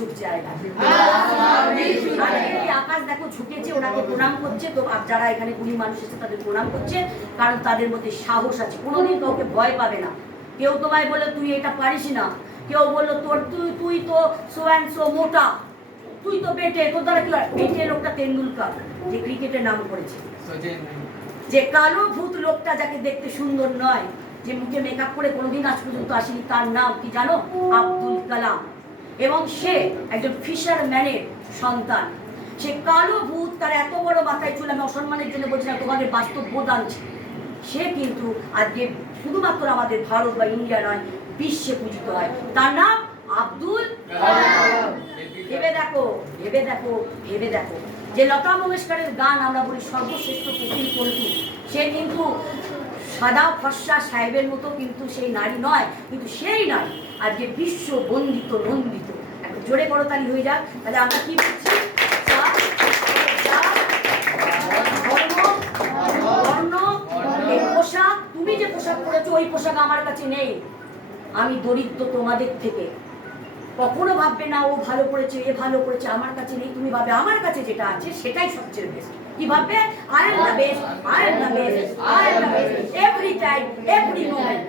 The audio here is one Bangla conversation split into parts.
সুখ জায়গা। এই আকাশ দেখো ঝুঁকেছে, ওনাকে প্রণাম করছে। তো যারা এখানে গুণী মানুষ এসে তাদের প্রণাম করছে, কারণ তাদের মধ্যে সাহস আছে, কোনোদিন কাউকে ভয় পাবে না। কেউ তোমায় বললো তুই এটা পারিস না, কেউ বললো তোর তুই তো সো অ্যান্ড সো মোটা, তুই তো বেটে, তোর দ্বারা কি হয়? বেটে লোকটা তেন্ডুলকার, যে ক্রিকেটের নাম করেছে। যে কালো ভূত লোকটা, যাকে দেখতে সুন্দর নয়, যে মুখে মেকআপ করে কোনোদিন আজ পর্যন্ত আসেনি, তার নাম কি জানো? আব্দুল কালাম। এবং সে একজন ফিশারম্যানের সন্তান। সে কালো ভূত, তার এত বড় মাথায় চুল, আমি অসম্মানের জন্য বলছি না, তোমাদের বাস্তব বোধ আনছে। সে কিন্তু আজকে শুধুমাত্র আমাদের ভারত বা ইন্ডিয়া নয়, বিশ্বে পূজিত হয়। তার নাম আব্দুল কালাম। ভেবে দেখো, ভেবে দেখো, ভেবে দেখো, যে লতা মঙ্গেশকরের গান আমরা বলি সর্বশ্রেষ্ঠ কোকিল কোনটি, সে কিন্তু সাদা ফর্সা সাহেবের মতো কিন্তু সেই নারী নয়, কিন্তু সেই নারী আজকে বিশ্ব বন্দিত নন্দিত। একটা জোরে করতালি হয়ে যাক। তাহলে আমরা কি বলছি? এই পোশাক, তুমি যে পোশাক পরেছো ওই পোশাক আমার কাছে নেই। আমি দরিদ্র তোমাদের থেকে। কখনো ভাববে না ও ভালো করেছে, এ ভালো করেছে, আমার কাছে নেই। তুমি ভাবে আমার কাছে যেটা আছে সেটাই সবচেয়ে বেস্ট। কি ভাববে? I am the best, I am the best, I am the best, every time, every moment.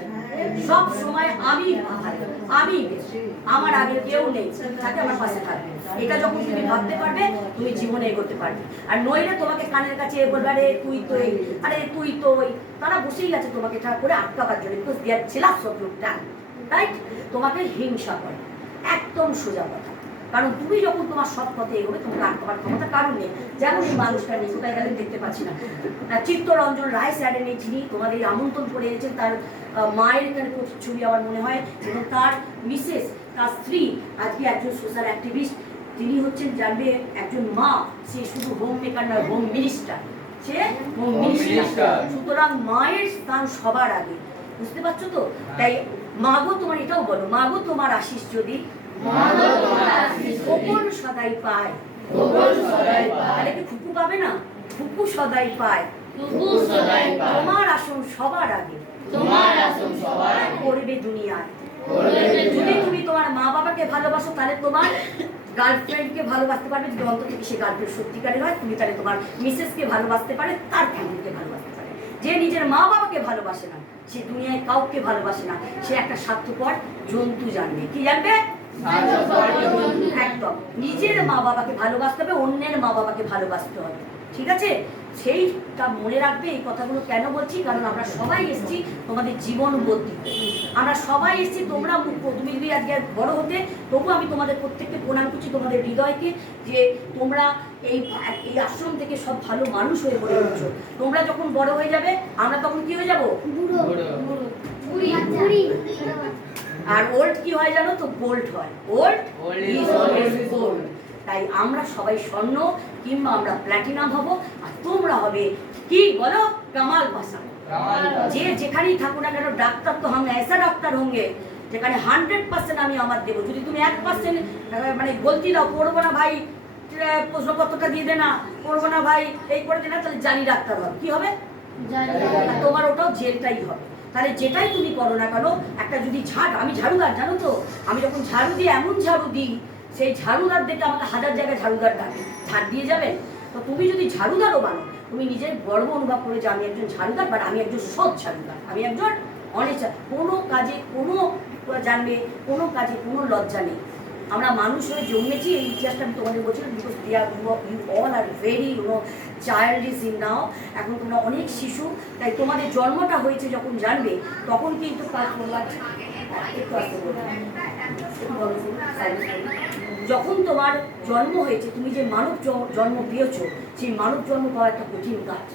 সব সময় আমি ভালো, আমি বেস্ট, আমার আগে কেউ নেই, তাকে আমার পাশে থাকবে। এটা যখন তুমি ভাবতে পারবে, তুমি জীবনে এগোতে পারবে। আর নইলে তোমাকে কানের কাছে বলবে আরে তুই তো এই, আরে তুই তো ওই। তারা বসেই আছে তোমাকে ঠাক করে আটকাবার জন্য, because they are jealous of your talent, right? তোমাকে হিংসা করে, একদম সোজা কথা। কারণ তুমি যখন তোমার সৎ পথে এগোবে, তোমাকে আটকাবার ক্ষমতা কারণ নেই। যেমন এই মানুষটা নেই, কোথায় গেলেন দেখতে পাচ্ছি না। চিত্তরঞ্জন রায় স্যারের নেই, যিনি তোমাদের আমন্ত্রণ করে এনেছেন, তার মায়ের এখানে ছবি আমার মনে হয়, এবং তার মিসেস, তার স্ত্রী আজকে একজন সোশ্যাল অ্যাক্টিভিস্ট। তিনি হচ্ছেন জানবে একজন মা, সে শুধু হোম মেকার নয়, হোম মিনিস্টার। সে হোম মিনিস্টার। সুতরাং মায়ের স্থান সবার আগে, বুঝতে পারছো তো? তাই মাগো তোমার, এটাও বলো, মাগো তোমার আশিস যদি গোপন সদাই পায়, তাহলে কি ফুপু পাবে না? ফুপু সদাই পায়, তোমার আসন সবার আগে, করবে দুনিয়ায়। যদি তুমি তোমার মা বাবাকে ভালোবাসো, তাহলে তোমার গার্লফ্রেন্ডকে ভালোবাসতে পারবে, যদি অন্তত থেকে সে গার্লফ্রেন্ড সত্যিকারের হয়। তুমি তাহলে তোমার মিসেসকে ভালোবাসতে পারে, তার ফ্যামিলিকে ভালোবাসতে পারে। যে নিজের মা বাবাকে ভালোবাসে না, সে দুনিয়ায় কাউকে ভালোবাসে না, সে একটা স্বার্থপর জন্তু জানবে। কি জানবে? একদম। নিজের মা বাবাকে ভালোবাসতে হবে, অন্যের মা বাবাকে ভালোবাসতে হবে, ঠিক আছে? সেইটা মনে রাখবে। এই কথাগুলো কেন বলছি? কারণ আমরা সবাই এসেছি তোমাদের জীবন বদলিতে। আমরা সবাই এসেছি, তোমরা তুমি যদি আজকে বড় হতে, তবু আমি তোমাদের প্রত্যেককে প্রণাম করছি, তোমাদের হৃদয়কে, যে তোমরা এই আশ্রম থেকে সব ভালো মানুষ হয়ে গড়ে উঠছো। তোমরা যখন বড় হয়ে যাবে, আমরা তখন কি হয়ে যাবো? আর ওল্ড কি হয় জানো তো? গোল্ড হয়। Old is always gold. তাই আমরা সবাই স্বর্ণ কিংবা আমরা প্ল্যাটিনাম হব, আর তোমরা হবে কি বলো? কামাল ভাষা। যে যেখানেই থাকো না কেন, ডাক্তার তো हम ऐसा ডাক্তার होंगे যেখানে 100% আমি আমার দেবো। যদি তুমি 1% মানে গলতি দাও, পড়বো না ভাই, প্রশ্নপত্রটা দিয়ে দে না, পড়বো না ভাই, এই করে দে না, তাহলে জানি ডাক্তার হবে। কি হবে? তোমার ওটাও জেলটাই হবে। তাহলে যেটাই তুমি করো না কেন, একটা যদি আমি ঝাড়ুদার, জানো তো, আমি যখন ঝাড়ু দিই, এমন ঝাড়ু দিই, সেই ঝাড়ুদার দেখে আমাকে হাজার জায়গায় ঝাড়ুদার ডাকে। ঝাড় দিয়ে যাবেন? তো তুমি যদি ঝাড়ুদারও বানো, তুমি নিজের গর্ব অনুভব করে যে আমি একজন ঝাড়ুদার, বাট আমি একজন সৎ ঝাড়ুদার, আমি একজন অনেস্ট। কোনো কাজে কোনো জানবে, কোনো কাজে কোনো লজ্জা নেই। আমরা মানুষ হয়ে জন্মেছি, এই ইতিহাসটা আমি তোমাদের বলছিলাম, because you all are very childish in now. এখন তোমরা অনেক শিশু, তাই তোমাদের জন্মটা হয়েছে যখন জানবে, তখন কিন্তু যখন তোমার জন্ম হয়েছে, তুমি যে মানব জন্ম পেয়েছো, সেই মানব জন্ম পাওয়া একটা কঠিন কাজ।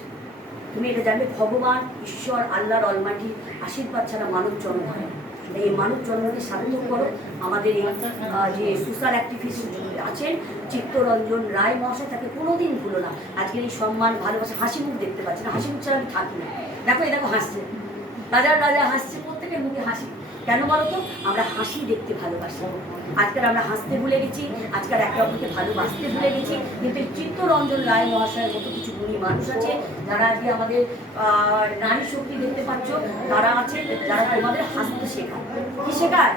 তুমি এটা জানবে, ভগবান, ঈশ্বর, আল্লাহর অলমাইটি আশীর্বাদ ছাড়া মানব জন্ম হয়। এই মানব জন্মকে সার্থক করো। আমাদের এই যে সোশ্যাল অ্যাক্টিভিস্ট আছেন চিত্তরঞ্জন রায় মহাশয়, তাকে কোনোদিন ভুলো না। আজকের এই সম্মান, ভালোবাসা, হাসি মুখ দেখতে পাচ্ছি না, হাসি মুখ ছাড়া আমি থাকি না। দেখো, এই দেখো হাসছে, রাজার রাজা হাসছে, প্রত্যেকের মুখে হাসি। কেন বলো তো? আমরা হাসি দেখতে ভালোবাসি। আজকাল আমরা হাসতে ভুলে গেছি, আজকাল একে অপরকে ভালোবাসতে ভুলে গেছি। কিন্তু চিত্তরঞ্জন রায় মহাশয়ের মতো কিছু গুণী মানুষ আছে, যারা আজকে আমাদের নারী শক্তি দেখতে পাচ্ছ, তারা আছে যারা তোমাদের হাসতে শেখায়। কি শেখায়?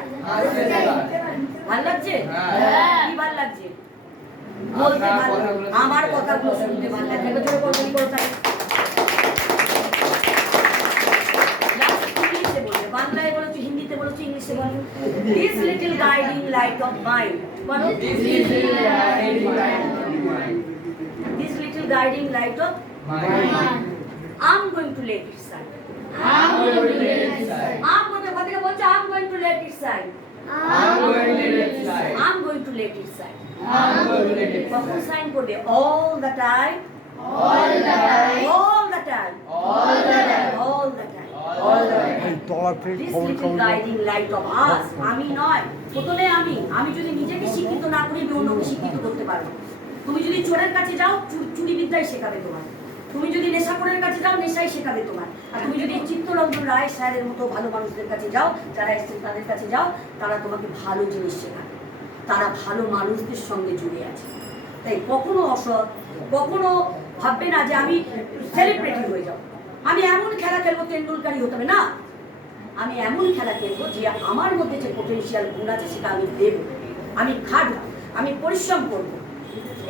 ভালো লাগছে? হ্যাঁ। কি ভালো লাগছে? বলতে ভালো, আমার কথাগুলো শুনতে ভালো লাগে। এবার জোরে বলতে করো তাই। Last ইংলিশে বলবে, বাংলায় বলেছো, হিন্দিতে বলেছো, ইংলিশে বলো। This little guiding light of mine. বলো। This little guiding light of mine. I'm going to let it shine. I'm going to let it shine. I'm going to let it shine. I'm going to let it shine. কখন সাইন করবে? all the time. This little guiding light of us. আমি নয়, প্রথমে আমি যদি নিজেকে শিক্ষিত না করি আমি অন্যকে শিক্ষিত করতে পারবো। তুমি যদি চোরের কাছে যাও, চুরি বিদ্যাই শেখাবে তোমার। তুমি যদি নেশাখোরের কাছে যাও, নেশাই শেখাবে তোমার। আর তুমি যদি চিত্তরঞ্জন রায় স্যারের মতো ভালো মানুষদের কাছে যাও, যারা এসেছেন তাদের কাছে যাও, তারা তোমাকে ভালো জিনিস শেখাবে। তারা ভালো মানুষদের সঙ্গে জুড়ে আছে। তাই কখনো অসৎ, কখনো ভাববে না যে আমি সেলিব্রিটি হয়ে যাবো, আমি এমন খেলা খেলবো তেন্ডুলকারই হতে হবে না। আমি এমন খেলা খেলবো যে আমার মধ্যে যে পোটেনশিয়াল গুণ আছে সেটা আমি দেব, আমি খাটবো, আমি পরিশ্রম করবো।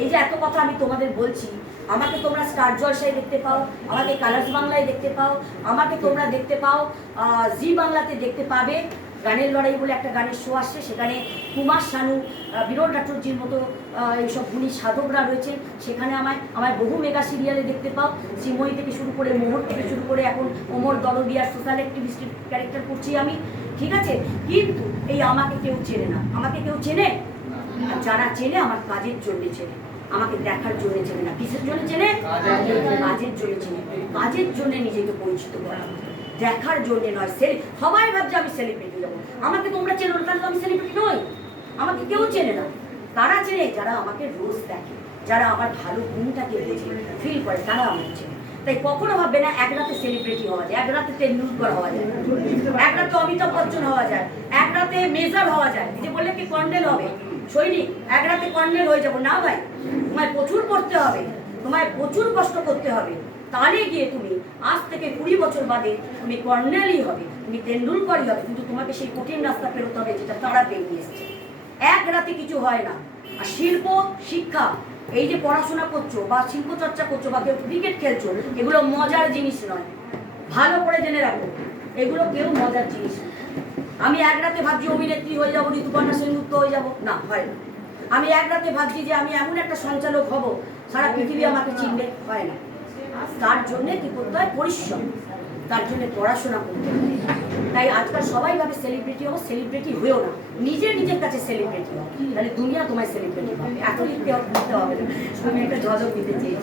এই যে এত কথা আমি তোমাদের বলছি, আমাকে তোমরা স্টার জলসায় দেখতে পাও, আমাকে কালার্স বাংলায় দেখতে পাও, আমাকে তোমরা দেখতে পাও জি বাংলাতে দেখতে পাবে। গানের লড়াই বলে একটা গানের শো আসছে, সেখানে কুমার শানু, বিরল রাঠোরজির মতো এইসব গুণী সাধকরা রয়েছে। সেখানে আমায় বহু মেগা সিরিয়ালে দেখতে পাও, শ্রীময়ী থেকে শুরু করে, মোহর থেকে শুরু করে, এখন ওমর দরদিয়ার সোশ্যাল অ্যাক্টিভিস্টের ক্যারেক্টার করছি আমি, ঠিক আছে? কিন্তু এই আমাকে কেউ চেনে না। আমাকে কেউ চেনে? যারা চেনে আমার কাজের জন্য চেনে, আমাকে দেখার জন্য চেনে না। কিসের জন্য চেনে? কাজের জন্য চেনে। কাজের জন্য নিজেকে পরিচিত করা, দেখার জন্য নয়। সবাই ভাবছে আমি সেলিব্রিটি যাবো, আমাকে তোমরা চেনো না, তাহলে আমি সেলিব্রিটি নই। আমাকে কেউ চেনে না। তারা চেনে যারা আমাকে রোজ দেখে, যারা আমার ভালো গুণটাকে বোঝে, ফিল করে, তারা আমাকে চেনে। তাই কখনো ভাববে না এক রাতে সেলিব্রিটি হওয়া যায়, এক রাতে তেন্ডুলকর হওয়া যায়, এক রাতে অমিতাভ বচ্চন হওয়া যায়, এক রাতে মেজর হওয়া যায়। এই যে বললে কি কর্নেল হবে, সৈনিক, এক রাতে কর্নেল হয়ে যাবো না ভাই। তোমায় প্রচুর পড়তে হবে, তোমায় প্রচুর কষ্ট করতে হবে, তাহলে গিয়ে তুমি আজ থেকে 20 বছর বাদে তুমি কর্নেলই হবে, তুমি তেন্ডুলকরই হবে। কিন্তু তোমাকে সেই কঠিন রাস্তা পেরোতে হবে যেটা তারা পেরিয়ে এসছে। এক রাতে কিছু হয় না। আর শিল্প, শিক্ষা, এই যে পড়াশোনা করছো বা শিল্প চর্চা করছো বা কেউ ক্রিকেট খেলছো, এগুলো মজার জিনিস নয়। ভালো করে জেনে রাখো, এগুলো কেউ মজার জিনিস নয়। আমি এক রাতে ভাবছি অভিনেত্রী হয়ে যাবো, ঋতুপর্ণা সেনগুপ্ত হয়ে যাবো, না, হয় না। আমি এক রাতে ভাবছি যে আমি এমন একটা সঞ্চালক হব, সারা পৃথিবী আমাকে চিনবে, হয় না। তার জন্যে কি করতে হয়? পরিশ্রম, তার জন্য পড়াশোনা করতে হয়। তাই আজকাল সবাই ভাবে সেলিব্রিটি হবো, সেলিব্রিটি হয়েও না, নিজের কাছে সেলিব্রিটি হও, তাহলে দুনিয়া তোমায় সেলিব্রিটি হবে। এত লিখতে হবে না, তুমি একটা ঝলক দিতে চেয়েছি।